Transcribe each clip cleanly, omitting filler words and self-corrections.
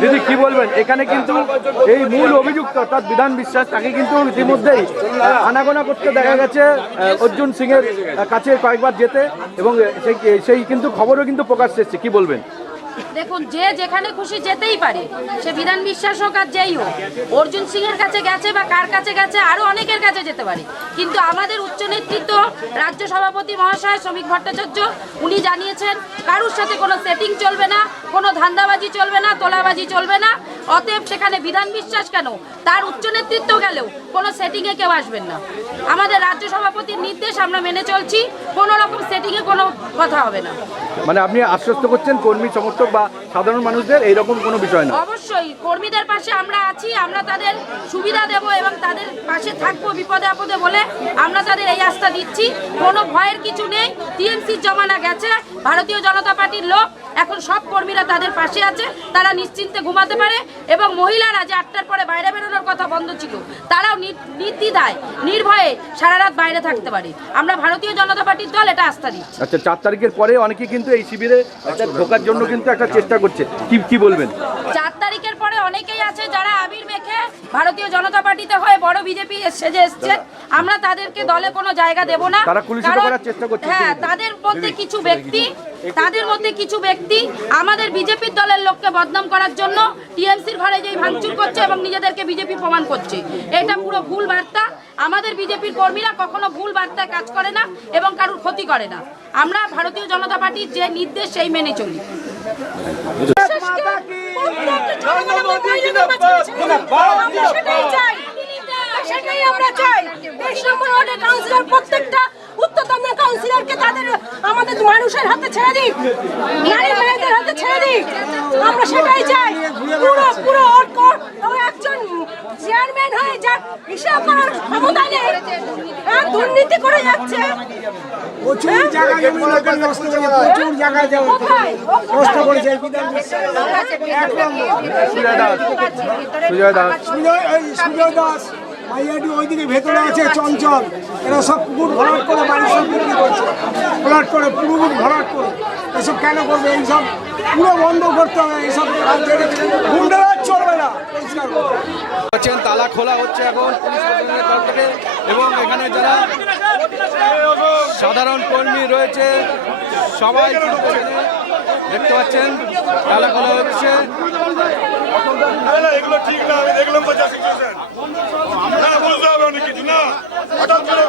দিদি কি বলবেন? এখানে কিন্তু এই মূল অভিযুক্ত অর্থাৎ বিধান বিশ্বাস তাকে কিন্তু ইতিমধ্যেই আনাগোনা করতে দেখা গেছে অর্জুন সিং এর কাছে কয়েকবার যেতে, এবং সেই কিন্তু খবরও কিন্তু প্রকাশ এসেছে। কি বলবেন? দেখুন, যে যেখানে খুশি যেতেই পারে, সে বিধান বিশ্বাস হোক আর যেই হোক। অর্জুন সিং এর কাছে গেছে বা কার কাছে গেছে, আরো অনেকের কাছে যেতে পারে, কিন্তু আমাদের উচ্চ নেতৃত্ব রাজ্য সভাপতি মহাশয় শ্রমিক ভট্টাচার্য উনি জানিয়েছেন কারুর সাথে কোনো সেটিং চলবে না, কোনো ধান্দাবাজি চলবে না, তোলাবাজি চলবে না। অতএব সেখানে বিধান বিশ্বাস কেন, তার উচ্চ নেতৃত্ব গেলেও কোনো সেটিংয়ে কেউ আসবেন না। আমাদের রাজ্য সভাপতির নির্দেশ আমরা মেনে চলছি, কোনো রকম সেটিংয়ে কোনো কথা হবে না। মানে আপনি আশ্বস্ত করছেন কর্মী সমর্থক বা সাধারণ মানুষদের এইরকম কোনো বিষয় না? অবশ্যই কর্মীদের পাশে আমরা আছি, আমরা তাদের সুবিধা দেব এবং তাদের পাশে থাকবো বিপদে আপদে বলে আমরা তাদের এই আস্থা দিচ্ছি। কোনো ভয়ের কিছু নেই। টিএমসির জমানা গেছে, ভারতীয় জনতা পার্টির লোক এখন সব কর্মীরা তাদের পাশে আছে, তারা নিশ্চিন্তে ঘুমাতে পারে। এবং মহিলারা যে 8টার পরে বাইরে বেরোনোর কথা বন্ধ ছিল, তারাও নির্দ্বিধায় নির্ভয়ে সারা রাত বাইরে থাকতে পারে। আমরা ভারতীয় জনতা পার্টির দল এটা আস্থা দিচ্ছি। আচ্ছা, 4 তারিখের পরে অনেকে কিন্তু এই শিবিরে ঢোকার জন্য কিন্তু একটা চেষ্টা করছে, কি বলবেন? 4 তারিখের পরে অনেকেই আছে যারা আবির মেখে ভারতীয় জনতা পার্টিতে হয়ে বড় বিজেপি সেজে এসছেন। আমরা তাদেরকে দলে কোনো জায়গা দেব না। হ্যাঁ, তাদের মধ্যে কিছু ব্যক্তি আমাদের বিজেপির দলের লোককে বদনাম করার জন্য টিএমসির ঘরে যেই ভাঙচুর করছে এবং নিজেদেরকে বিজেপি প্রমাণ করছে। এটা পুরো ভুল বার্তা। আমাদের বিজেপির কর্মীরা কখনো ভুল বার্তায় কাজ করে না এবং কারোর ক্ষতি করে না। আমরা ভারতীয় জনতা পার্টির যে নির্দেশ সেই মেনে চলি। সেটাই আমরা চাই। 23 নম্বর ওয়ার্ডের কাউন্সিলর প্রত্যেকটা উত্তরতম কাউন্সিলরকে তাদের আমাদের মানুষের হাতে ছেড়ে দিক, নারী মেয়েদের হাতে ছেড়ে দিক। আমরা সেটাই চাই। পুরো একজন চেয়ারম্যান হয়ে যা হিসাব করার ক্ষমতা নেই, দুর্নীতি করে যাচ্ছে। প্রচুর জায়গা জমি লোকের নষ্ট করে, প্রচুর জায়গা জমি নষ্ট করেছে বিধান বিশ্বাস। সুজয় দাস মাইয়াডি ওইদিকে ভেতরে আছে চঞ্চল, এরা সব পুকুর ভরাট করে বাড়ি সব বিক্রি করছে, ভরাট করে পুকুর ভরাট করে। এসব কেন করবে? এইসব পুরো বন্ধ করতে হবে। এইসব গুন্ডারাজ চলবে না। তালা খোলা হচ্ছে এখন পুলিশ প্রশাসনের তরফ থেকে, এবং এখানে যারা সাধারণ কর্মী রয়েছে সবাই দেখতে পাচ্ছেন তালা খোলা হচ্ছে। এগুলো ঠিক না, আমি দেখলাম বুঝতে হবে অনেক কিছু না। হঠাৎ করে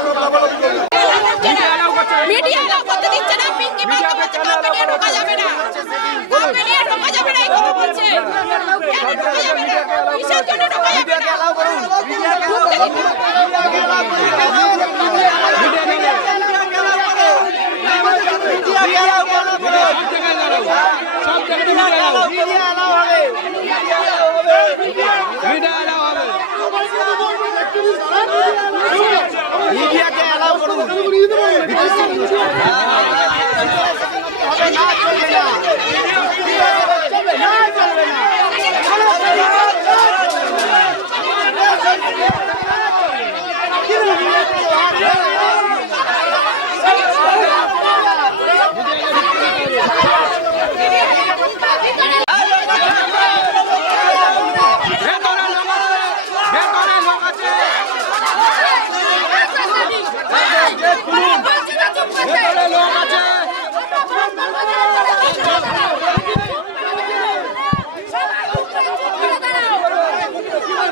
মিডিয়া এলাও করতে দিচ্ছে না। পিঙ্কি বাবা বলছে কাউকে নিয়ে ঢোকা যাবে না, কাউকে নিয়ে ঢোকা যাবে না, এই কথা বলছে। কেন ঢোকা যাবে না? কিসের জন্য ঢোকা যাবে না? মিডিয়াকে অ্যালাউ করুন।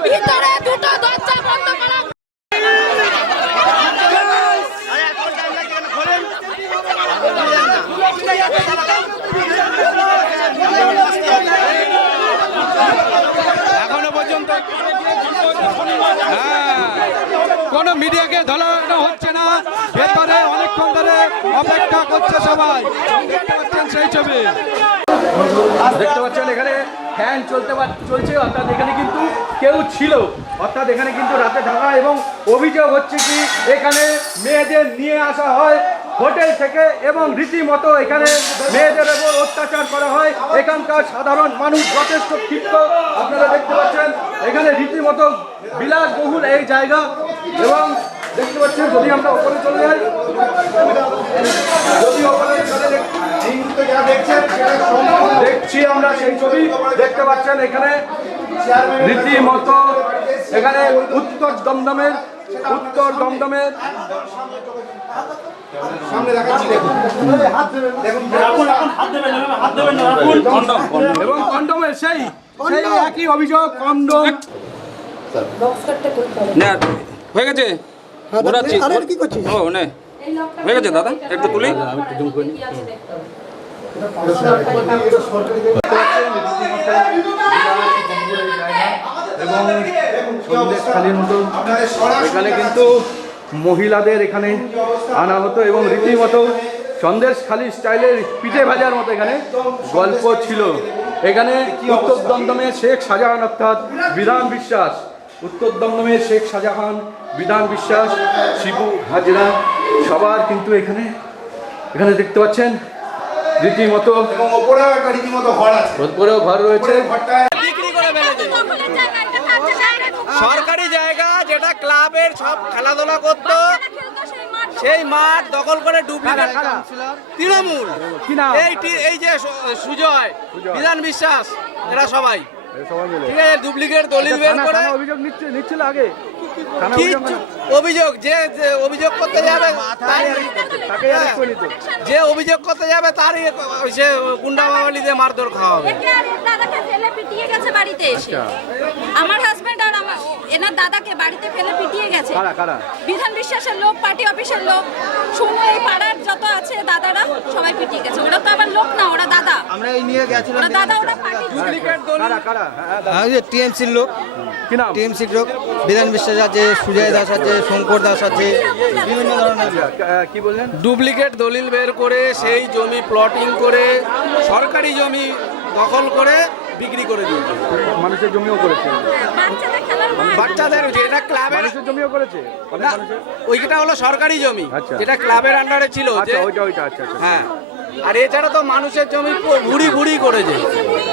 ভিতরে দুটো দরজা বন্ধ করা। এখনো পর্যন্ত কোনো মিডিয়াকে ধরানো হচ্ছে না। ভেতরে অনেকক্ষণ ধরে অপেক্ষা করছে সবাই, দেখতে পাচ্ছেন সেই ছবি। দেখতে পাচ্ছেন এখানে ফ্যান চলছে, অর্থাৎ এখানে কিন্তু কেউ ছিল, অর্থাৎ এখানে কিন্তু রাতে ঢাকা। এবং অভিযোগ হচ্ছে কি এখানে মেয়েদের নিয়ে আসা হয় হোটেল থেকে এবং রীতিমতো এখানে মেয়েদের উপর অত্যাচার করা হয়। এখানকার সাধারণ মানুষ যথেষ্ট ক্ষিপ্ত, আপনারা দেখতে পাচ্ছেন এখানে রীতিমতো বিলাসবহুল এই জায়গা। এবং দেখতে পাচ্ছেন যদি আমরা ওপরে চলে যাই, যদি ওপরে চলে দেখছি আমরা সেই ছবি, দেখতে পাচ্ছেন এখানে রীতিমতো এখানে উত্তর দমদমের এবং কন্ডমের সেই একই অভিযোগ, কন্ডম না হয়ে গেছে ঘোরাচ্ছি। ও নে হয়ে গেছে দাদা, একটু তুলি। এবং সন্দেশখালীর মতো এখানে কিন্তু মহিলাদের এখানে আনা হতো এবং রীতিমতো সন্দেশখালী স্টাইলের পিঠে ভাজার মতো এখানে গল্প ছিল। এখানে উত্তর দমদমে শেখ শাহজাহান অর্থাৎ বিধান বিশ্বাস, উত্তর দমদমে শেখ শাহজাহান, বিধান বিশ্বাস, শিবু হাজরা সবার কিন্তু এখানে দেখতে পাচ্ছেন রীতিমতো ওপরেও ঘর রয়েছে। সরকারি জায়গা যেটা ক্লাবের সব খেলাধুলা করত, সেই মাঠ দখল করে ডুপ্লিকেট তৃণমূল, এই যে সুজয়, বিধান বিশ্বাস, এরা সবাই ঠিক আছে ডুপ্লিকেট দলিল বের করে অভিযোগ নিচ্ছিল আগে। অভিযোগ যে অভিযোগ করতে যাবে যে অভিযোগ করতে যাবে তারই সে গুন্ডা মাওয়ালি দিয়ে মারধর খাওয়া হবে। দাদাকে ফেলে পিটিয়ে গেছে বাড়িতে এসে, আমার হাজবেন্ড আর এনার দাদাকে বাড়িতে ফেলে পিটিয়ে গেছে। বিধান বিশ্বাসের লোক, পার্টি অফিসের লোক, শুনো এই পাড়ার যত আছে দাদারা সবাই পিটিয়ে গেছে। ওরা তো আবার লোক না, ওরা দাদা। আমরা এই নিয়ে গেছিলাম, ওরা দাদা, ওরা পার্টি। টিএমসির লোক, টিএমসির লোক বিধান বিশ্বাস আছে, সুজয় দাস আছে, শঙ্কর দাস আছে, বিভিন্ন ধরনের। কি বললেন? ডুপ্লিকেট দলিল বের করে সেই জমি প্লটিং করে সরকারি জমি দখল করে বিক্রি করে দিয়েছে। মানুষের জমিও করেছে, বাচ্চাদের যেটা ক্লাবের মানুষের জমিও করেছে। ওইটা হলো সরকারি জমি, যেটা ক্লাবের আন্ডারে ছিল। হ্যাঁ, আর এছাড়া তো মানুষের জমি ভুড়ি করেছে,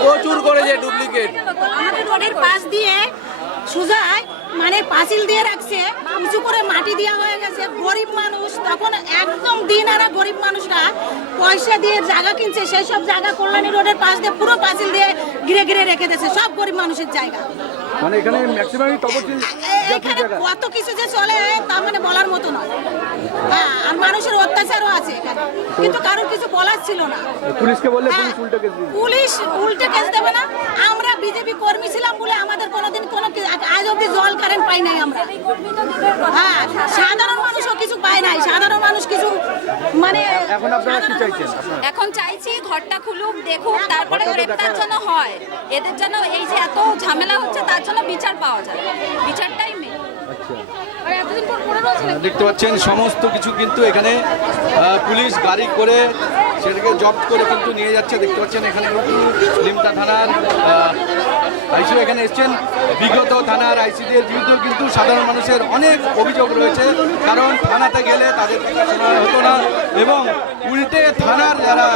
প্রচুর করেছে ডুপ্লিকেট। আমাদের রোডের পাশ দিয়ে সুজায় মানে পাঁচিল দিয়ে রাখছে, উঁচু করে মাটি দেওয়া হয়ে গেছে। গরিব মানুষ তখন একদম দিন আর গরিব মানুষরা পয়সা দিয়ে জায়গা কিনছে, সেই সব জায়গা কল্যাণী রোডের পাশ দিয়ে পুরো পাঁচিল দিয়ে ঘিরে রেখে দিয়েছে, সব গরিব মানুষের জায়গা। মানে এখানে ম্যাক্সিমামই তপশিল, এখানে কত কিছু যে চলে তা মানে বলার মতো নয়। হ্যাঁ, আর মানুষের অত্যাচারও আছে এখানে, কিন্তু কারোর কিছু বলার ছিল না। পুলিশকে বললে পুলিশ উল্টো কেস দিবে। পুলিশ উল্টে কেস দেবে না। আমরা বিজেপি কর্মী ছিলাম বলে আমাদের কোনোদিন কোনো আজ অব্দি জল কারেন্ট পাই নাই আমরা। হ্যাঁ, সাধারণ মানুষও কিছু পায় নাই, সাধারণ মানুষ কিছু মানে। এখন আপনারা কি চাইছেন? এখন চাইছি ঘরটা খুলুক, দেখুক, তারপরে গ্রেপ্তার যেন হয়। এদের জন্য এই যে এত ঝামেলা হচ্ছে তার জন্য বিচার পাওয়া যায়, বিচারটাই মেন। দেখতে পাচ্ছেন সমস্ত কিছু কিন্তু এখানে পুলিশ গাড়ি করে সেটাকে জব্দ করে কিন্তু নিয়ে যাচ্ছে। দেখতে পাচ্ছেন এখানে লিমতা থানার আইসি এখানে এসছেন। বিগত থানার আইসিদের বিরুদ্ধেও কিন্তু সাধারণ মানুষের অনেক অভিযোগ রয়েছে, কারণ থানাতে গেলে তাদের শোনা হতো না এবং উল্টে থানার যারা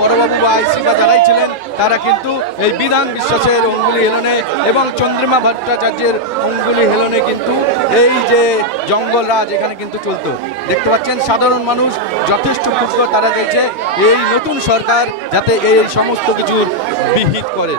বড়বাবু বা আইসি বা যারাই ছিলেন তারা কিন্তু এই বিধান বিশ্বাসের অঙ্গুলি হেলনে এবং চন্দ্রিমা ভট্টাচার্যের অঙ্গুলি হেলনে কিন্তু এই যে জঙ্গল রাজ এখানে কিন্তু চলতো। দেখতে পাচ্ছেন সাধারণ মানুষ যথেষ্ট ক্ষুব্ধ, তারা চাইছে এই নতুন সরকার যাতে এই সমস্ত কিছুর বিহিত করে।